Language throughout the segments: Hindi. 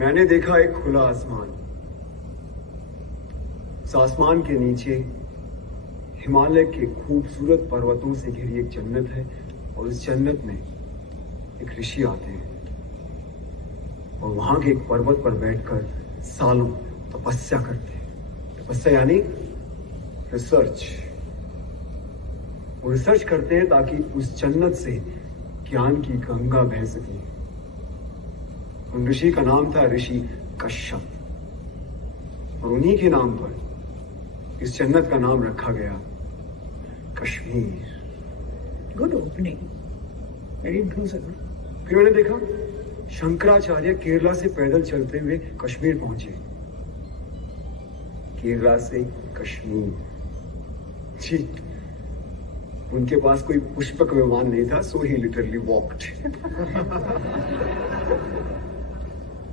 मैंने देखा एक खुला आसमान। उस आसमान के नीचे हिमालय के खूबसूरत पर्वतों से घिरी एक जन्नत है और उस जन्नत में एक ऋषि आते हैं और वहां के एक पर्वत पर बैठकर सालों तपस्या करते हैं। तपस्या यानी रिसर्च। वो रिसर्च करते हैं ताकि उस जन्नत से ज्ञान की गंगा बह सके। उन ऋषि का नाम था ऋषि कश्यप और उन्हीं के नाम पर इस जन्नत का नाम रखा गया Kashmir. Good opening, very inclusive. फिर मैंने देखा शंकराचार्य केरला से पैदल चलते हुए कश्मीर पहुंचे। केरला से कश्मीर जी। उनके पास कोई पुष्पक विमान नहीं था, सो ही लिटरली वॉक्ड।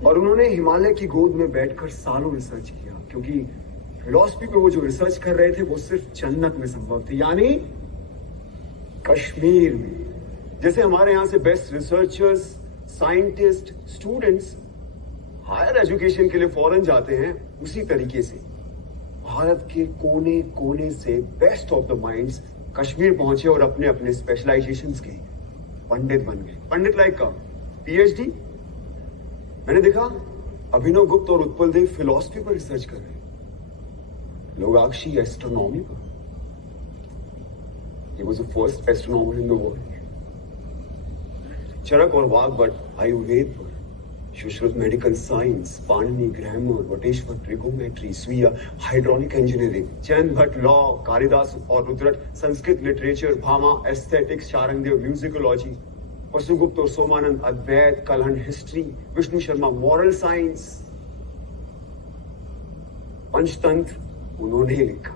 और उन्होंने हिमालय की गोद में बैठकर सालों रिसर्च किया, क्योंकि फिलॉसफी पे वो जो रिसर्च कर रहे थे वो सिर्फ जन्नत में संभव थी, यानी कश्मीर में। जैसे हमारे यहां से best researchers, scientist, students higher education के लिए फॉरेन जाते हैं, उसी तरीके से भारत के कोने कोने से best of the minds Kashmir पहुंचे और अपने अपने स्पेशलाइजेशंस के पंडित बन गए। पंडित लाइक का पीएचडी। मैंने देखा अभिनव गुप्त और उत्पल देव फिलॉसफी पर रिसर्च कर रहे हैं, लोगाक्षी एस्ट्रोनॉमी पर। He was the first astronomer in the world. Charak और वाग्भट आयुर्वेद पर, Sushrut medical science, Panini grammar, Vateshwar trigonometry, स्वीय hydraulic engineering, Jain Bhatt law, Kalidas और Rudrat Sanskrit literature, Bhama aesthetics, Sharangdev musicology, Vasugupt और Somanand Advaita, Kalhan history, Vishnu Sharma moral science, Panchatantra उन्होंने लिखा।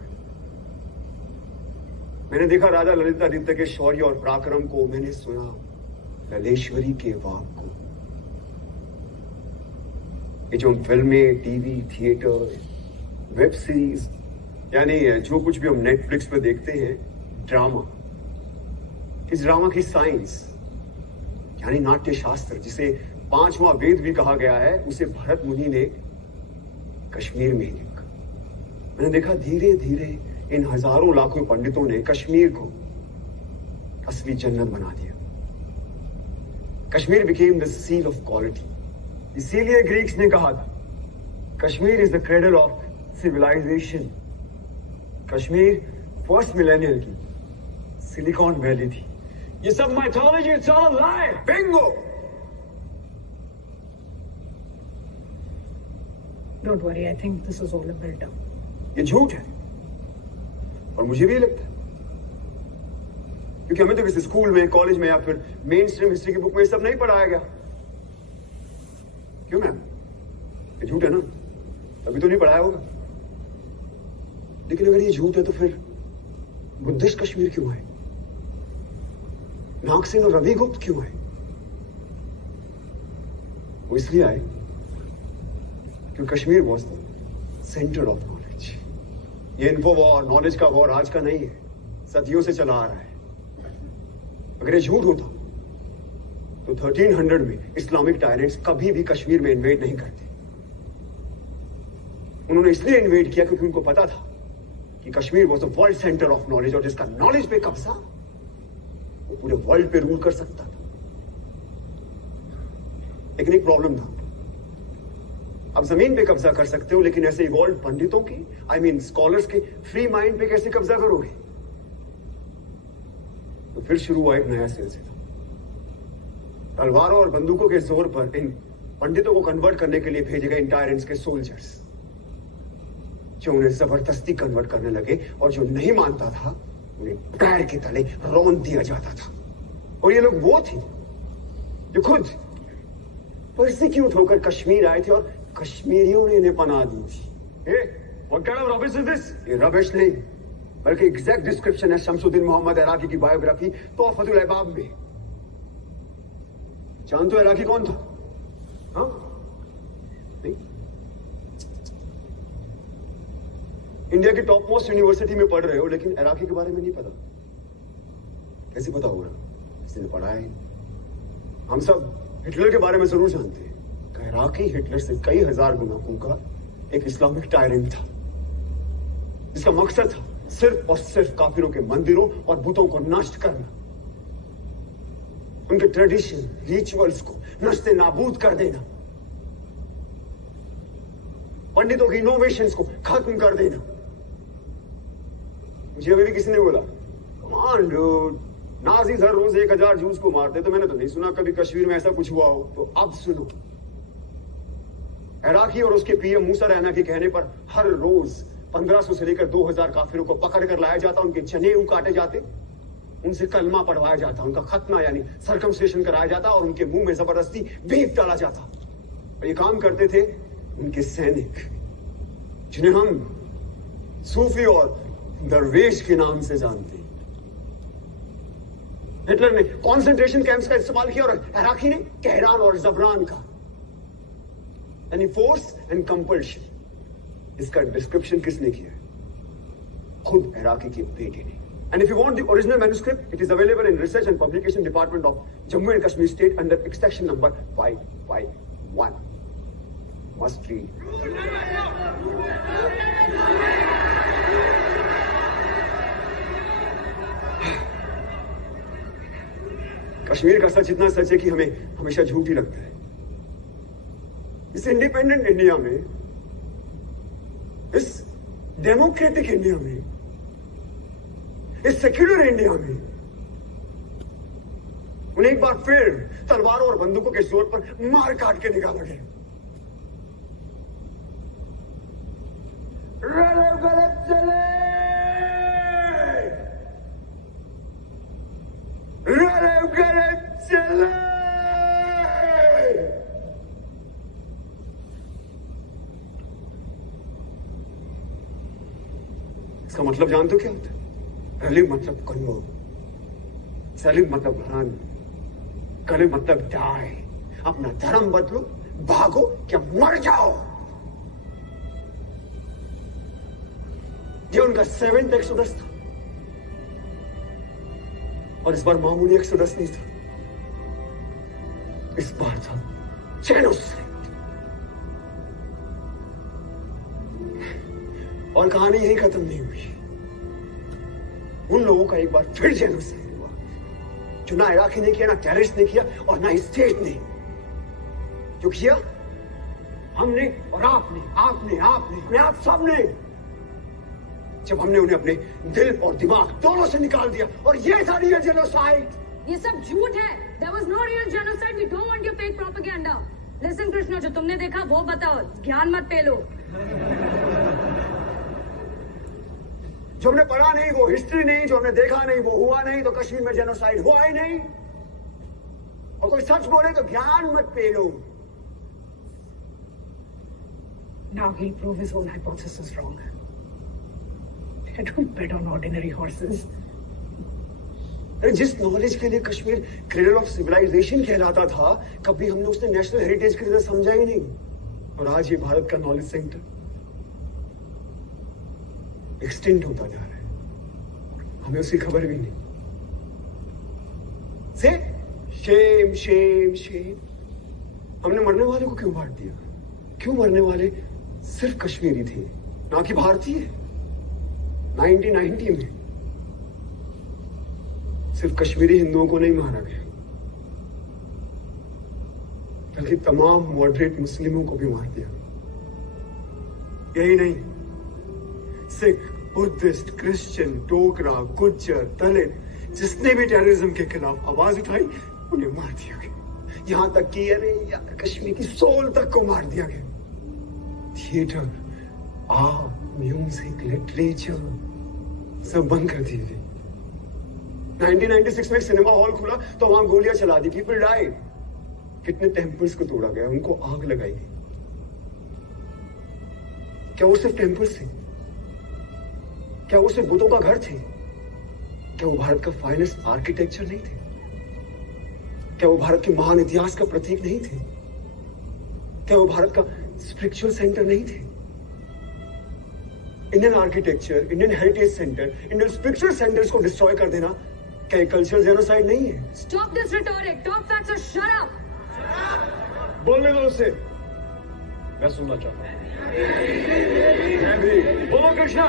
मैंने देखा राजा ललितादित्य के शौर्य और पराक्रम को, मैंने सुना ललेश्वरी के वाक को। ये जो फिल्में, टीवी, थिएटर, वेब सीरीज, यानी जो कुछ भी हम नेटफ्लिक्स पे देखते हैं, ड्रामा, इस ड्रामा की साइंस यानी नाट्य शास्त्र, जिसे 5वां वेद भी कहा गया है, उसे भरत मुनि ने कश्मीर में ही लिखा। मैंने देखा धीरे धीरे इन हजारों लाखों पंडितों ने कश्मीर को असली जन्नत बना दिया। Kashmir became the seal of quality. इसीलिए ग्रीक्स ने कहा था Kashmir is the cradle of civilisation. Kashmir first millennial की सिलिकॉन वैली थी। ये सब mythology, it's all a lie. Bingo. Don't worry, I think this is all a build-up. ये झूठ है और मुझे भी लगता है, क्योंकि हमें तो किसी स्कूल में, कॉलेज में या फिर मेन स्ट्रीम हिस्ट्री की बुक में ये सब नहीं पढ़ाया गया। क्यों मैम? ये झूठ है ना, अभी तो नहीं पढ़ाया होगा। लेकिन अगर ये झूठ है तो फिर बुद्धिस्ट कश्मीर क्यों है? नागसेन और रवि गुप्त क्यों है? वो इसलिए आए क्योंकि Kashmir was the centre of knowledge. ये इन्फो वॉर, नॉलेज का वॉर आज का नहीं है, सदियों से चला आ रहा है। अगर ये झूठ होता तो 1300 में इस्लामिक टायरेंट्स कभी भी कश्मीर में इन्वेड नहीं करते। उन्होंने इसलिए इन्वेड किया क्योंकि उनको पता था कि Kashmir was the world centre of knowledge, और जिसका नॉलेज पे कब्जा वो पूरे वर्ल्ड पे रूल कर सकता था। लेकिन एक प्रॉब्लम था, अब जमीन पे कब्जा कर सकते हो, लेकिन ऐसे इवॉल्व पंडितों की, आई मीन स्कॉलर्स के फ्री माइंड पे कैसे कब्जा करोगे? तो फिर शुरू हुआ एक नया सिलसिला। तलवारों और बंदूकों के जोर पर इन पंडितों को कन्वर्ट करने के लिए भेजे गए इन टायरेंट्स के सोल्जर्स, जो उन्हें जबरदस्ती कन्वर्ट करने लगे, और जो नहीं मानता था उन्हें पैर के तले रौंद दिया जाता था। और ये लोग वो थे जो खुद परसिक्यूट होकर कश्मीर आए थे और कश्मीरियों ने इन्हें पनाह दी थी। What kind of rubbish is this? ये rubbish नहीं, बल्कि एग्जैक्ट डिस्क्रिप्शन है शमसुद्दीन मोहम्मद इराकी की बायोग्राफी तोहफतुल अहबाब में। जानते हो इराकी कौन था? हाँ? नहीं? इंडिया की टॉप मोस्ट यूनिवर्सिटी में पढ़ रहे हो, लेकिन इराकी के बारे में नहीं पता। कैसे पता होगा? किसी ने पढ़ा है? हम सब हिटलर के बारे में जरूर जानते हैं। इराकी हिटलर से कई हजार गुना का एक इस्लामिक टायरेंट था, जिसका मकसद था सिर्फ और सिर्फ काफिरों के मंदिरों और बुतों को नष्ट करना, उनके ट्रेडिशन रिचुअल्स को नष्टे नाबूद कर देना, पंडितों की इनोवेशंस को खत्म कर देना। मुझे अभी भी किसी ने बोला, कमान डूड, नाज़ीज़ हर रोज 1000 जूस को मारते, तो मैंने तो नहीं सुना कभी कश्मीर में ऐसा कुछ हुआ हो। तो अब सुनो, इराकी और उसके पीएम मूसा रैना के कहने पर हर रोज 1500 से लेकर 2000 काफिरों को पकड़ कर लाया जाता, उनके जनेऊ काटे जाते, उनसे कलमा पढ़वाया जाता, उनका खतना यानी सर्कमस्टेशन कराया जाता और उनके मुंह में जबरदस्ती बीफ डाला जाता। और ये काम करते थे उनके सैनिक, जिन्हें हम सूफी और दरवेश के नाम से जानते हैं। हिटलर ने कॉन्सेंट्रेशन कैंप्स का इस्तेमाल किया और इराकी ने कहरान और जबरान का, यानी फोर्स एंड कंपल्शन। इसका डिस्क्रिप्शन किसने किया? खुद इराकी के बेटे ने। And if you want the original manuscript, it is available in Research and Publication Department of Jammu and Kashmir State under extraction number 551. Must read. Kashmir का सच इतना सच है कि हमें हमेशा झूठ ही लगता है। इस इंडिपेंडेंट इंडिया में, इस डेमोक्रेटिक इंडिया में, इस सेक्युलर इंडिया में उन्हें एक बार फिर तलवारों और बंदूकों के जोर पर मार काट के निकाला गया। गलत चले, गलत चले। इसका मतलब जानते हो क्या होता है? रलिंग मतलब कन्वर्ट, सेलिंग मतलब रन, कलिंग मतलब डाई। अपना धर्म बदलो, भागो क्या मर जाओ। ये उनका 7th एक्सोडस था, और इस बार मामूली एक्सोडस नहीं था, इस बार था जेनोसाइड। और कहानी यही खत्म नहीं हुई। उन लोगों का एक बार फिर जेनोसाइड हुआ, जो ना इराकी ने किया, ना टेररिस्ट ने किया, और ना स्टेट ने। जो किया हमने और आपने, आप सबने, जब हमने उन्हें अपने दिल और दिमाग दोनों से निकाल दिया। और ये था रियल जेनोसाइड। ये सब झूठ है। There was no real genocide. We don't want your fake propaganda. Listen Krishna, जो तुमने देखा वो बताओ, ज्ञान मत पेलो। जो हमने पढ़ा नहीं वो हिस्ट्री नहीं, जो हमने देखा नहीं वो हुआ नहीं, तो कश्मीर में जेनोसाइड हुआ ही नहीं। और कोई सच बोले तो ज्ञान मत पेलो। Now he'll prove his whole hypothesis wrong. I don't bet on ordinary horses. जिस नॉलेज के लिए कश्मीर क्रेडल ऑफ सिविलाइजेशन कहलाता था, कभी हमने उसे नेशनल हेरिटेज की तरह समझा ही नहीं। और आज ये भारत का नॉलेज सेंटर एक्सटेंड होता जा रहा है, हमें उसकी खबर भी नहीं। से शेम शेम शेम। हमने मरने वाले को क्यों बांट दिया? क्यों मरने वाले सिर्फ कश्मीरी थे, ना कि भारतीय? 1990 में सिर्फ कश्मीरी हिंदुओं को नहीं मारा गया, बल्कि तमाम मॉडरेट मुस्लिमों को भी मार दिया। यही नहीं, सिख, बुद्धिस्ट, क्रिश्चियन, डोगरा, गुज्जर, दलित, जिसने भी टेररिज्म के खिलाफ आवाज उठाई उन्हें मार दिया गया। यहां तक कि अरे यार, कश्मीर की सोल तक को मार दिया गया। थिएटर, आर्ट, म्यूजिक, लिटरेचर सब बंद कर दिए गए। 1996 में सिनेमा हॉल खुला तो वहां गोलियां चला दी, पीपल डाइड। कितने टेम्पल्स को तोड़ा गया, उनको आग लगाई गई। क्या वो सिर्फ टेम्पल्स थे? क्या वो सिर्फ बुतों का घर थे? क्या वो भारत का फाइनेस्ट आर्किटेक्चर नहीं थे? क्या वो भारत के महान इतिहास का प्रतीक नहीं थे? क्या वो भारत का स्पिरिचुअल सेंटर नहीं थे? Indian architecture, Indian heritage centre, Indian spiritual centres को डिस्ट्रॉय कर देना क्या कल्चरल जेनोसाइड नहीं है? Stop this rhetoric. Talk facts or shut up. बोलने दो उससे, मैं सुनना चाहता हूं। मैं भी। बोलो कृष्णा।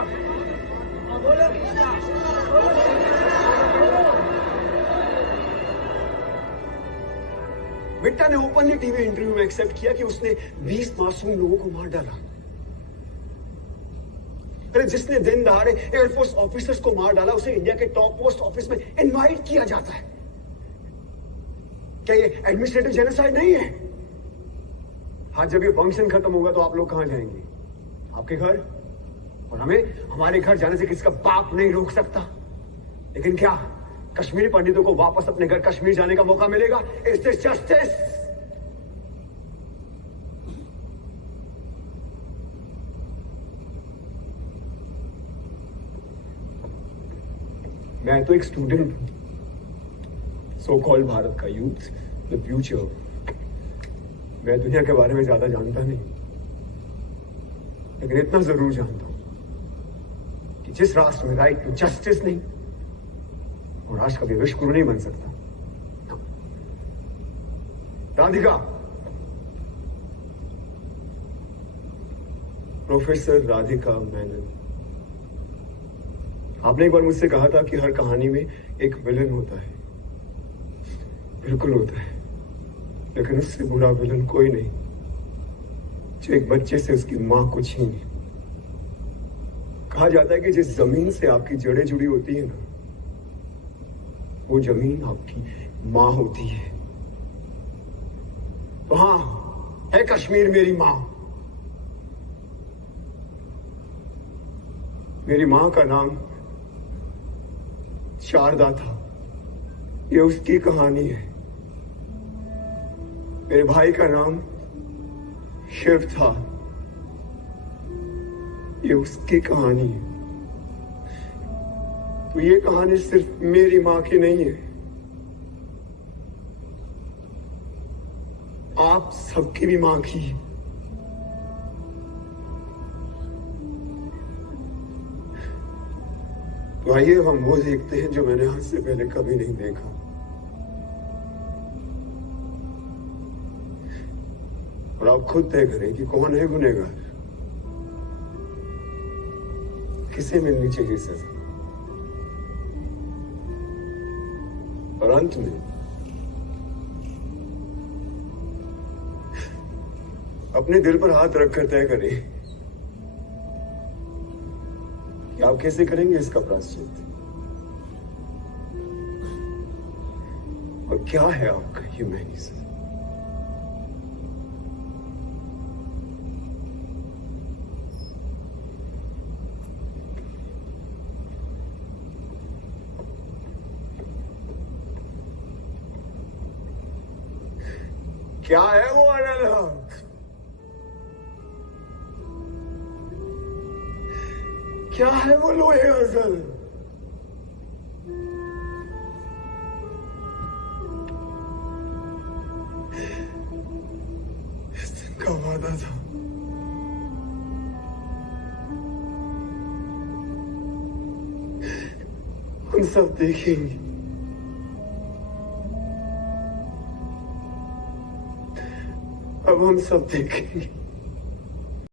बिट्टा ने ओपनली टीवी इंटरव्यू में एक्सेप्ट किया कि उसने 20 मासूम लोगों को मार डाला। अरे जिसने दिन दहाड़े एयरफोर्स ऑफिसर्स को मार डाला उसे इंडिया के टॉप पोस्ट ऑफिस में इनवाइट किया जाता है। क्या ये एडमिनिस्ट्रेटिव जेनोसाइड नहीं है? हाँ, जब ये फंक्शन खत्म होगा तो आप लोग कहां जाएंगे? आपके घर। और हमें हमारे घर जाने से किसका बाप नहीं रोक सकता। लेकिन क्या कश्मीरी पंडितों को वापस अपने घर कश्मीर जाने का मौका मिलेगा? Is this justice? मैं तो एक स्टूडेंट हूं, सो कॉल्ड भारत का यूथ, द फ्यूचर। मैं दुनिया के बारे में ज्यादा जानता नहीं, लेकिन इतना जरूर जानता हूं कि जिस राष्ट्र में राइट टू जस्टिस नहीं, वो राष्ट्र कभी विश्वगुरु नहीं बन सकता। राधिका, प्रोफेसर राधिका मेनन, आपने एक बार मुझसे कहा था कि हर कहानी में एक विलन होता है। बिल्कुल होता है, लेकिन उससे बुरा विलन कोई नहीं जो एक बच्चे से उसकी मां को छीने। कहा जाता है कि जिस जमीन से आपकी जड़ें जुड़ी होती है ना, वो जमीन आपकी मां होती है। तो हाँ, है कश्मीर मेरी मां। मेरी मां का नाम शारदा था, ये उसकी कहानी है। मेरे भाई का नाम शिव था, ये उसकी कहानी है। तो ये कहानी सिर्फ मेरी मां की नहीं है, आप सबकी भी मां की है। तो आइए हम वो देखते हैं जो मैंने आज से पहले कभी नहीं देखा। और आप खुद तय करें कि कौन है गुनहगार, किसे मिलनी चाहिए सजा। और अंत में अपने दिल पर हाथ रखकर तय करें कि आप कैसे करेंगे इसका प्रायश्चित, और क्या है आपका ह्यूमैनिज्म। क्या है वो अनल हक? क्या है वो लोहे अजल? इस दिन का वादा था, हम सब देखेंगे। अब हम सब देखेंगे।